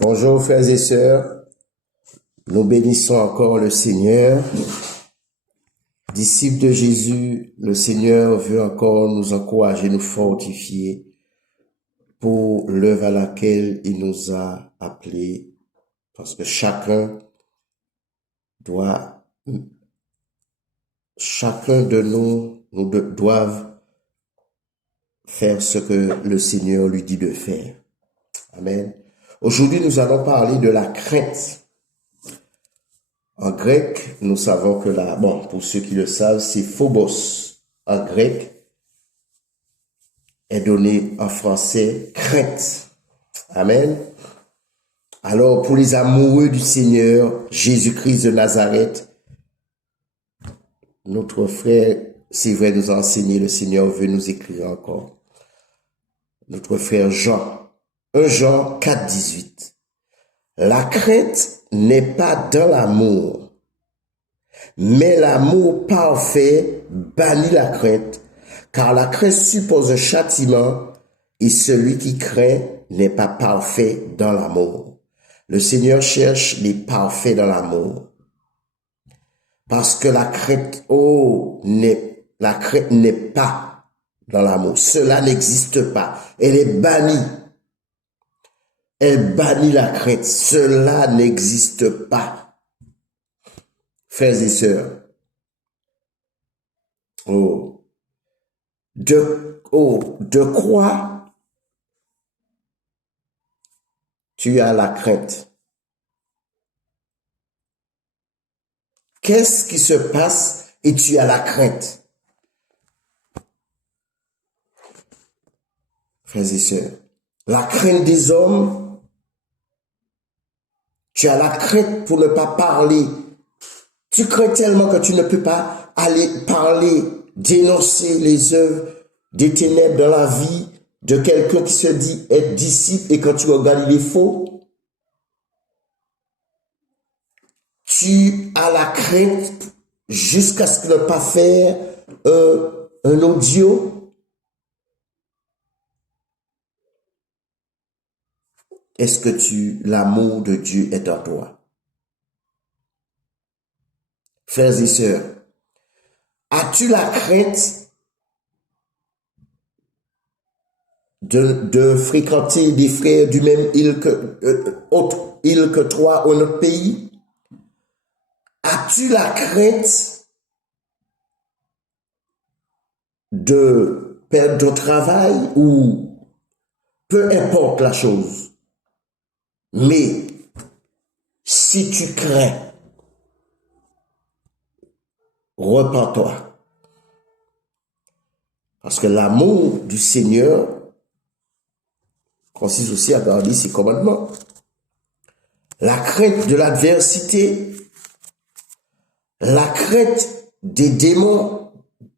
Bonjour frères et sœurs, nous bénissons encore le Seigneur. Disciples de Jésus, le Seigneur veut encore nous encourager, nous fortifier pour l'œuvre à laquelle il nous a appelés, parce que chacun de nous doivent faire ce que le Seigneur lui dit de faire. Amen. Aujourd'hui, nous allons parler de la crainte. En grec, nous savons que pour ceux qui le savent, c'est phobos. En grec, est donné en français crainte. Amen. Alors, pour les amoureux du Seigneur, Jésus-Christ de Nazareth, notre frère, c'est vrai, nous a enseigné, le Seigneur veut nous écrire encore. Notre frère Jean, 1 Jean 4, 18. La crainte n'est pas dans l'amour, mais l'amour parfait bannit la crainte, car la crainte suppose un châtiment, et celui qui craint n'est pas parfait dans l'amour. Le Seigneur cherche les parfaits dans l'amour. Parce que la crainte n'est pas dans l'amour. Cela n'existe pas. Elle est bannie. Elle bannit la crainte. Cela n'existe pas. Frères et sœurs. De quoi tu as la crainte? Qu'est-ce qui se passe et tu as la crainte? Frères et sœurs, la crainte des hommes, tu as la crainte pour ne pas parler. Tu crains tellement que tu ne peux pas aller parler, dénoncer les œuvres des ténèbres dans la vie de quelqu'un qui se dit être disciple et quand tu regardes, il est faux. Tu as la crainte jusqu'à ce que ne pas faire un audio. Est-ce que l'amour de Dieu est en toi? Frères et sœurs, as-tu la crainte de fréquenter des frères du même autre île que toi ou notre pays? As-tu la crainte de perdre ton travail ou peu importe la chose? Mais si tu crains, repens-toi. Parce que l'amour du Seigneur consiste aussi à garder ses commandements. La crainte de l'adversité, la crainte des démons,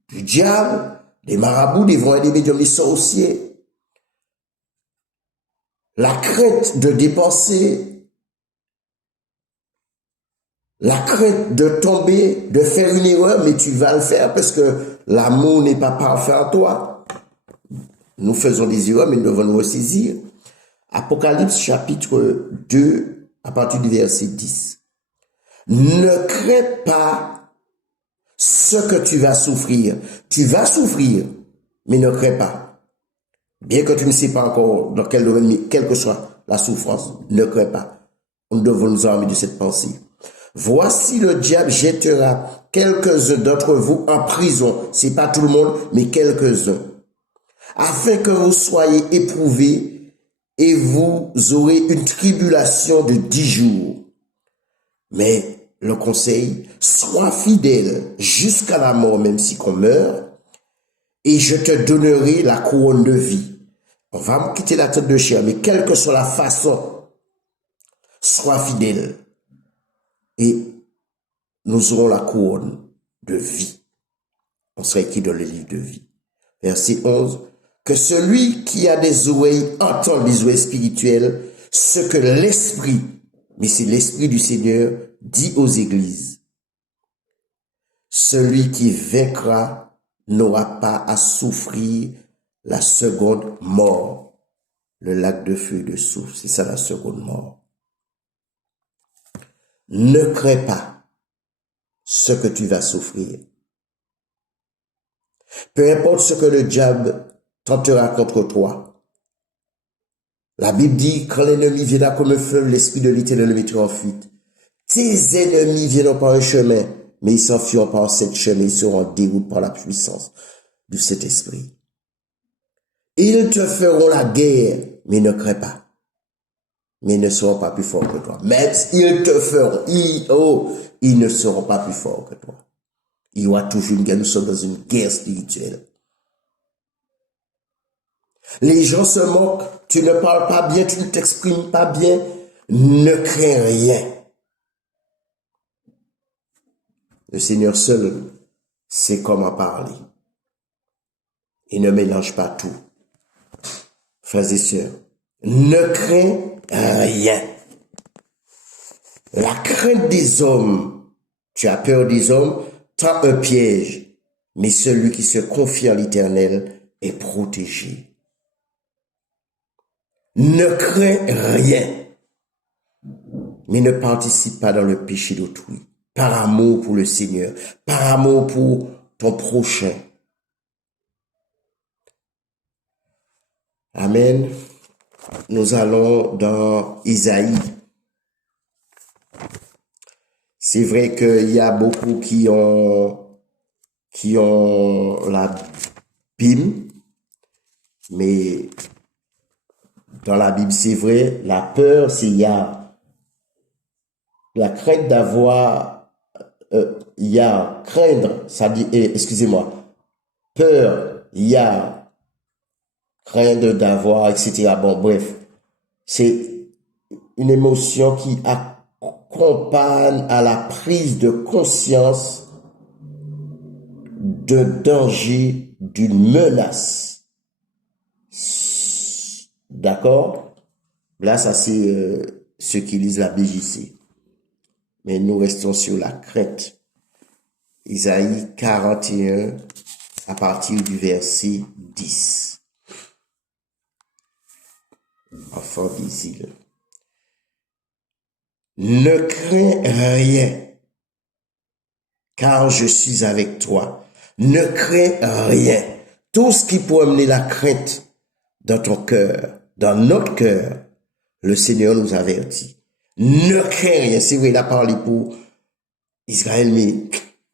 du diable, des marabouts, des voyants, des médiums, des sorciers, la crainte de dépenser, la crainte de tomber, de faire une erreur, mais tu vas le faire parce que l'amour n'est pas parfait en toi. Nous faisons des erreurs, mais nous devons nous ressaisir. Apocalypse chapitre 2, à partir du verset 10. Ne crains pas ce que tu vas souffrir. Tu vas souffrir, mais ne crains pas. Bien que tu ne sais pas encore dans quel domaine, mais quelle que soit la souffrance, ne crains pas. Nous devons nous armer de cette pensée. Voici le diable jettera quelques-uns d'entre vous en prison. C'est pas tout le monde, mais quelques-uns. Afin que vous soyez éprouvés et vous aurez une tribulation de 10 jours. Mais le conseil, sois fidèle jusqu'à la mort, même si qu'on meurt, et je te donnerai la couronne de vie. On va quitter la tête de chair, mais quelle que soit la façon, sois fidèle. Et nous aurons la couronne de vie. On sera écrit dans le livre de vie. Verset 11. Que celui qui a des oreilles entende, les oreilles spirituelles, ce que l'Esprit, mais c'est l'Esprit du Seigneur, dit aux églises. Celui qui vaincra n'aura pas à souffrir la seconde mort. Le lac de feu et de soufre, c'est ça la seconde mort. Ne crains pas ce que tu vas souffrir. Peu importe ce que le diable tentera contre toi. La Bible dit, quand l'ennemi viendra comme un fleuve, l'esprit de l'Éternel le mettra en fuite. Tes ennemis viendront par un chemin, mais ils s'enfuiront par cette chemin, ils seront en déroute par la puissance de cet esprit. Ils te feront la guerre, mais ne crains pas. Mais ils ne seront pas plus forts que toi. Même s'ils te feront, ils ne seront pas plus forts que toi. Il y aura toujours une guerre, nous sommes dans une guerre spirituelle. Les gens se moquent, tu ne parles pas bien, tu ne t'exprimes pas bien, ne crains rien. Le Seigneur seul sait comment parler. Il ne mélange pas tout. Frères et sœurs, ne crains rien. La crainte des hommes, tu as peur des hommes, tend un piège, mais celui qui se confie en l'Éternel est protégé. Ne crains rien, mais ne participe pas dans le péché d'autrui, par amour pour le Seigneur, par amour pour ton prochain. Amen. Nous allons dans Isaïe. C'est vrai qu'il y a beaucoup qui ont la Bible, mais dans la Bible, c'est vrai, la peur, il y a la crainte d'avoir, il y a craindre, ça dit, excusez-moi, peur, il y a craindre d'avoir, etc. Bon, bref, c'est une émotion qui accompagne à la prise de conscience d'un danger, d'une menace. D'accord? Là, ça c'est ceux qui lisent la BJC. Mais nous restons sur la crainte. Isaïe 41, à partir du verset 10. Enfant d'Israël. Ne crains rien, car je suis avec toi. Ne crains rien. Tout ce qui peut amener la crainte dans ton cœur, dans notre cœur, le Seigneur nous avertit. Ne crains rien. C'est vrai, il a parlé pour Israël, mais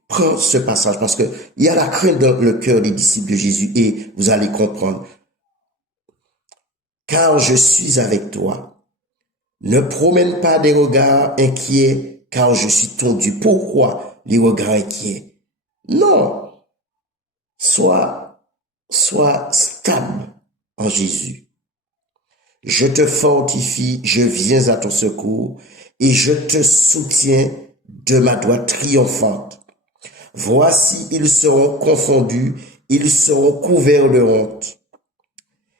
prends ce passage parce que il y a la crainte dans le cœur des disciples de Jésus et vous allez comprendre. Car je suis avec toi. Ne promène pas des regards inquiets, car je suis ton Dieu. Pourquoi les regards inquiets? Non. Sois stable en Jésus. Je te fortifie, je viens à ton secours et je te soutiens de ma droite triomphante. Voici, ils seront confondus, ils seront couverts de honte.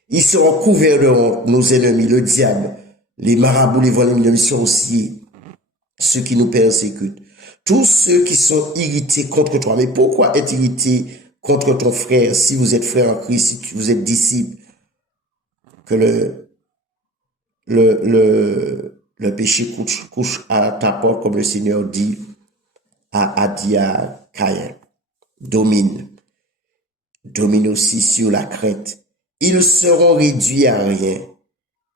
Ils seront couverts de honte, nos ennemis, le diable, les marabouts, les voleurs, les sorciers, ceux qui nous persécutent. Tous ceux qui sont irrités contre toi. Mais pourquoi être irrité contre ton frère si vous êtes frère en Christ, si vous êtes disciple? Que le péché couche à ta porte, comme le Seigneur dit à Caïn. Domine aussi sur la crainte. Ils seront réduits à rien.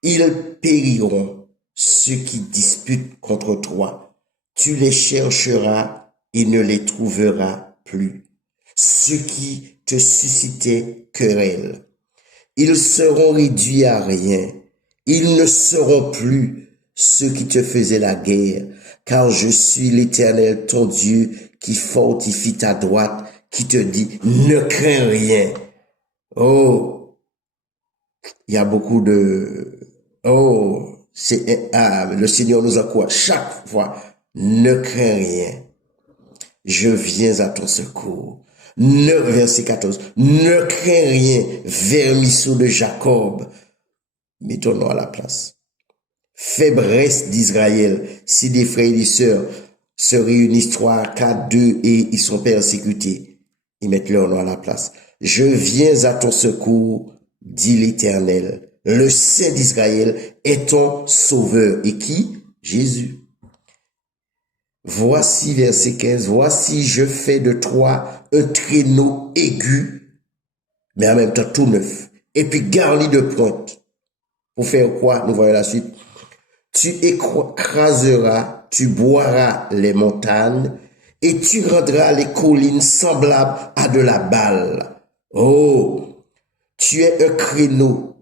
Ils périront, ceux qui disputent contre toi. Tu les chercheras et ne les trouveras plus. Ceux qui te suscitaient querelle. Ils seront réduits à rien. Ils ne seront plus ceux qui te faisaient la guerre, car je suis l'Éternel, ton Dieu, qui fortifie ta droite, qui te dit, ne crains rien. Oh, il y a beaucoup de... Oh, le Seigneur nous encourage chaque fois, ne crains rien. Je viens à ton secours. Verset 14. Ne crains rien, vermisseau de Jacob. Mettons-nous à la place. Faiblesse d'Israël, si des frères et des sœurs se réunissent 3, 4, 2 et ils sont persécutés, ils mettent leur nom à la place. Je viens à ton secours, dit l'Éternel. Le Saint d'Israël est ton sauveur. Et qui? Jésus. Voici, verset 15, voici, je fais de toi un traîneau aigu, mais en même temps tout neuf, et puis garni de pointe. Pour faire quoi? Nous voyons la suite. Tu écraseras, tu boiras les montagnes, et tu rendras les collines semblables à de la balle. Oh, tu es un traîneau,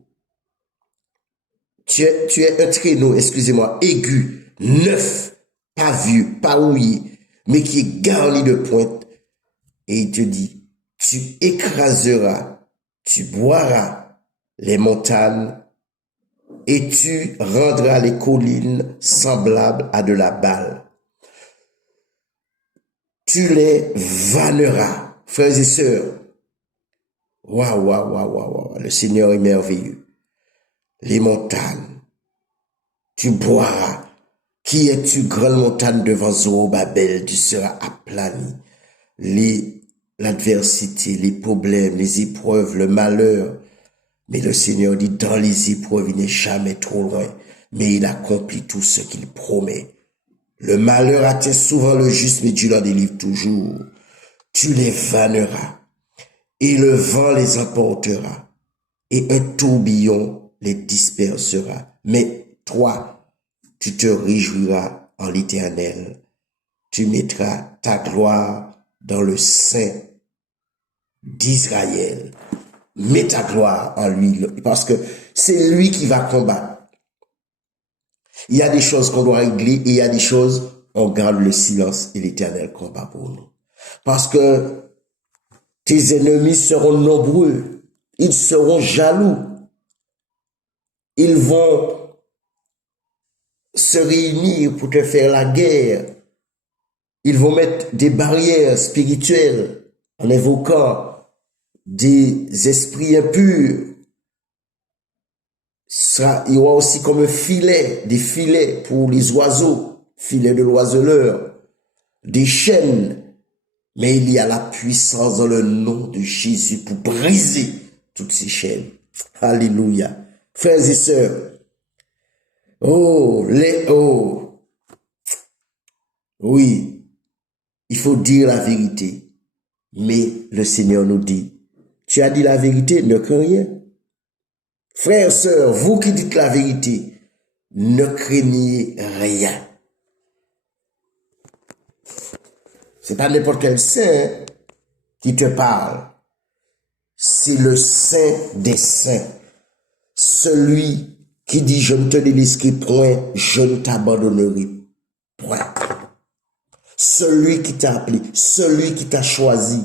tu es un traîneau, excusez-moi, aigu, neuf, pas vieux, pas rouillé, mais qui est garni de pointe. Et il te dit, tu écraseras, tu boiras les montagnes et tu rendras les collines semblables à de la balle. Tu les vanneras, frères et sœurs. Waouh, waouh, waouh, waouh, waouh, le Seigneur est merveilleux. Les montagnes, tu boiras. Qui es-tu, grande montagne devant Zorobabel? Tu seras aplani. L'adversité, les problèmes, les épreuves, le malheur. Mais le Seigneur dit, dans les épreuves, il n'est jamais trop loin, mais il accomplit tout ce qu'il promet. Le malheur atteint souvent le juste, mais Dieu l'en délivre toujours. Tu les vanneras, et le vent les emportera, et un tourbillon les dispersera. Mais toi, tu te réjouiras en l'Éternel. Tu mettras ta gloire dans le sein d'Israël. Mets ta gloire en lui, parce que c'est lui qui va combattre. Il y a des choses qu'on doit régler et il y a des choses, on garde le silence et l'Éternel combat pour nous. Parce que tes ennemis seront nombreux, ils seront jaloux, ils vont se réunir pour te faire la guerre, ils vont mettre des barrières spirituelles en invoquant des esprits impurs. Il y aura aussi comme un filet, des filets pour les oiseaux, filets de l'oiseleur, des chaînes. Mais il y a la puissance dans le nom de Jésus pour briser toutes ces chaînes. Alléluia. Frères et sœurs, oui, il faut dire la vérité. Mais le Seigneur nous dit, tu as dit la vérité, ne crains rien. Frères, sœurs, vous qui dites la vérité, ne craignez rien. C'est pas n'importe quel saint qui te parle. C'est le saint des saints. Celui qui dit, je ne te délaisserai point, je ne t'abandonnerai point. Celui qui t'a appelé, celui qui t'a choisi.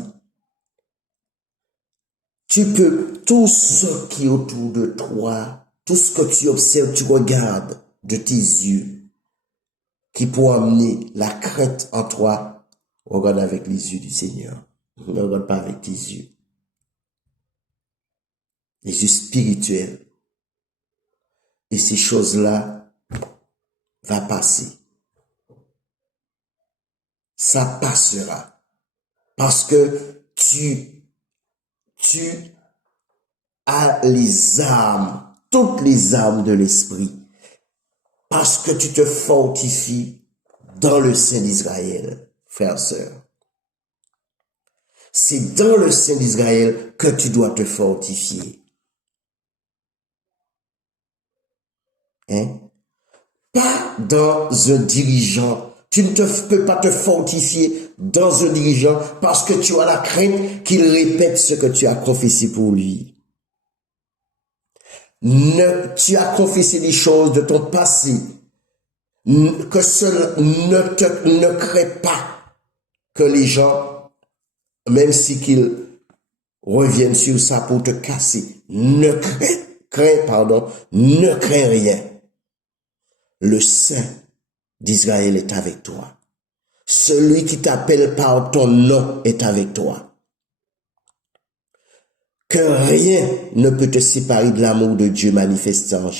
Tu peux, tout ce qui est autour de toi, tout ce que tu observes, tu regardes de tes yeux, qui pour amener la crainte en toi, regarde avec les yeux du Seigneur. Ne regarde pas avec tes yeux. Les yeux spirituels. Et ces choses-là vont passer. Ça passera. Parce que tu as les armes, toutes les armes de l'esprit. Parce que tu te fortifies dans le sein d'Israël, frères, sœurs. C'est dans le sein d'Israël que tu dois te fortifier. Hein? Pas dans un dirigeant. Tu ne peux pas te fortifier dans un dirigeant parce que tu as la crainte qu'il répète ce que tu as confessé pour lui. Tu as confessé des choses de ton passé que ne crée pas que les gens, même si qu'ils reviennent sur ça pour te casser, ne crains rien. Le Saint d'Israël est avec toi. Celui qui t'appelle par ton nom est avec toi. Que rien ne peut te séparer de l'amour de Dieu manifesté en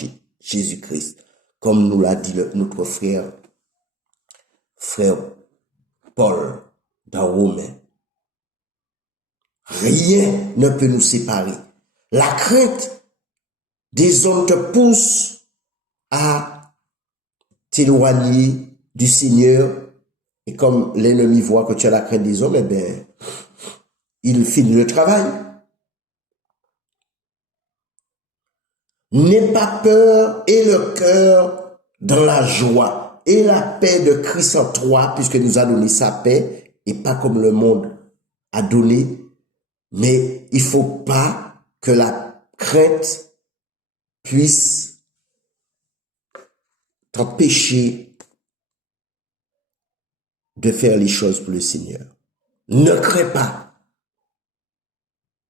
Jésus-Christ, comme nous l'a dit notre frère Paul dans Romains. Rien ne peut nous séparer. La crainte des hommes te pousse à t'éloigner du Seigneur Et comme l'ennemi voit que tu as la crainte des hommes, eh bien, il finit le travail. N'aie pas peur et le cœur dans la joie et la paix de Christ en toi, puisque nous a donné sa paix, et pas comme le monde a donné. Mais il faut pas que la crainte puisse t'empêcher de faire les choses pour le Seigneur. Ne crains pas.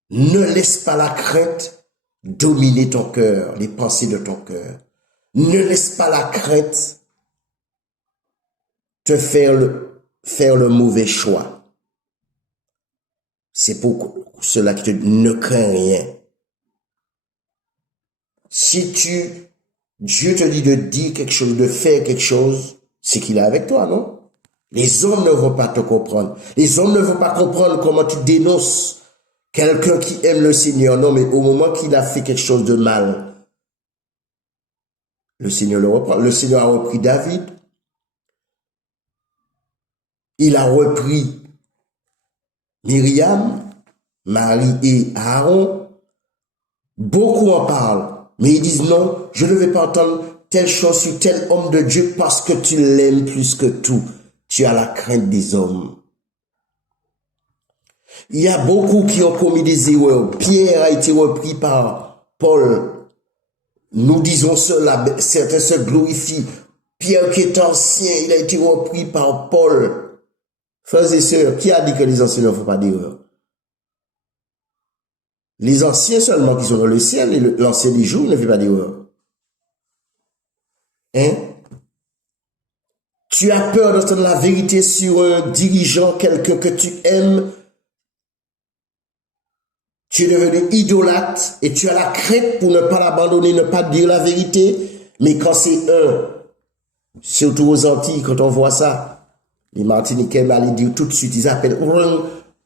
Ne laisse pas la crainte dominer ton cœur, les pensées de ton cœur. Ne laisse pas la crainte te faire le mauvais choix. C'est pour cela que ne crains rien. Si Dieu te dit de dire quelque chose, de faire quelque chose, c'est qu'il est avec toi, non? Les hommes ne vont pas te comprendre. Les hommes ne vont pas comprendre comment tu dénonces quelqu'un qui aime le Seigneur. Non, mais au moment qu'il a fait quelque chose de mal, le Seigneur le reprend. Le Seigneur a repris David. Il a repris Myriam, Marie et Aaron. Beaucoup en parlent, mais ils disent non, je ne vais pas entendre telle chose sur tel homme de Dieu parce que tu l'aimes plus que tout. Tu as la crainte des hommes. Il y a beaucoup qui ont commis des erreurs. Pierre a été repris par Paul. Nous disons cela, certains se glorifient. Pierre qui est ancien, il a été repris par Paul. Frères et sœurs, qui a dit que les anciens ne font pas d'erreur? Les anciens seulement qui sont dans le ciel, et l'ancien des jours ne fait pas d'erreur. Hein? Tu as peur d'entendre la vérité sur un dirigeant, quelqu'un que tu aimes. Tu es devenu idolâtre et tu as la crainte pour ne pas l'abandonner, ne pas dire la vérité. Mais quand c'est surtout aux Antilles, quand on voit ça, les Martiniquais allaient dire tout de suite, ils appellent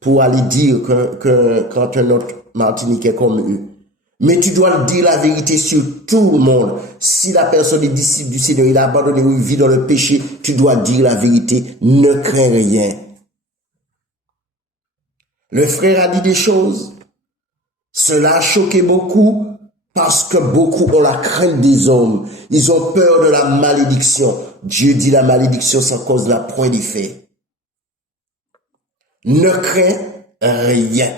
pour aller dire que quand un autre Martiniquais comme eux. Mais tu dois dire la vérité sur tout le monde. Si la personne est disciple du Seigneur, il a abandonné ou il vit dans le péché, tu dois dire la vérité. Ne crains rien. Le frère a dit des choses. Cela a choqué beaucoup parce que beaucoup ont la crainte des hommes. Ils ont peur de la malédiction. Dieu dit la malédiction sans cause n'a point d'effet. Ne crains rien.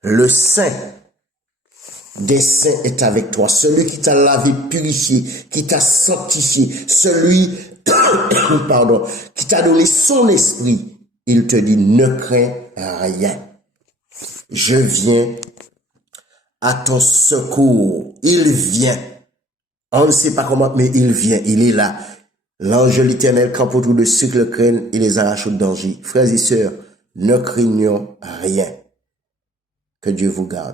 Le Saint des saints est avec toi. Celui qui t'a lavé, purifié, qui t'a sanctifié, celui pardon, qui t'a donné son esprit. Il te dit, ne crains rien. Je viens à ton secours. Il vient. On ne sait pas comment, mais il vient. Il est là. L'ange de l'Éternel campe autour de ceux qui le craignent et les arrache au danger. Frères et sœurs, ne craignons rien. Que Dieu vous garde.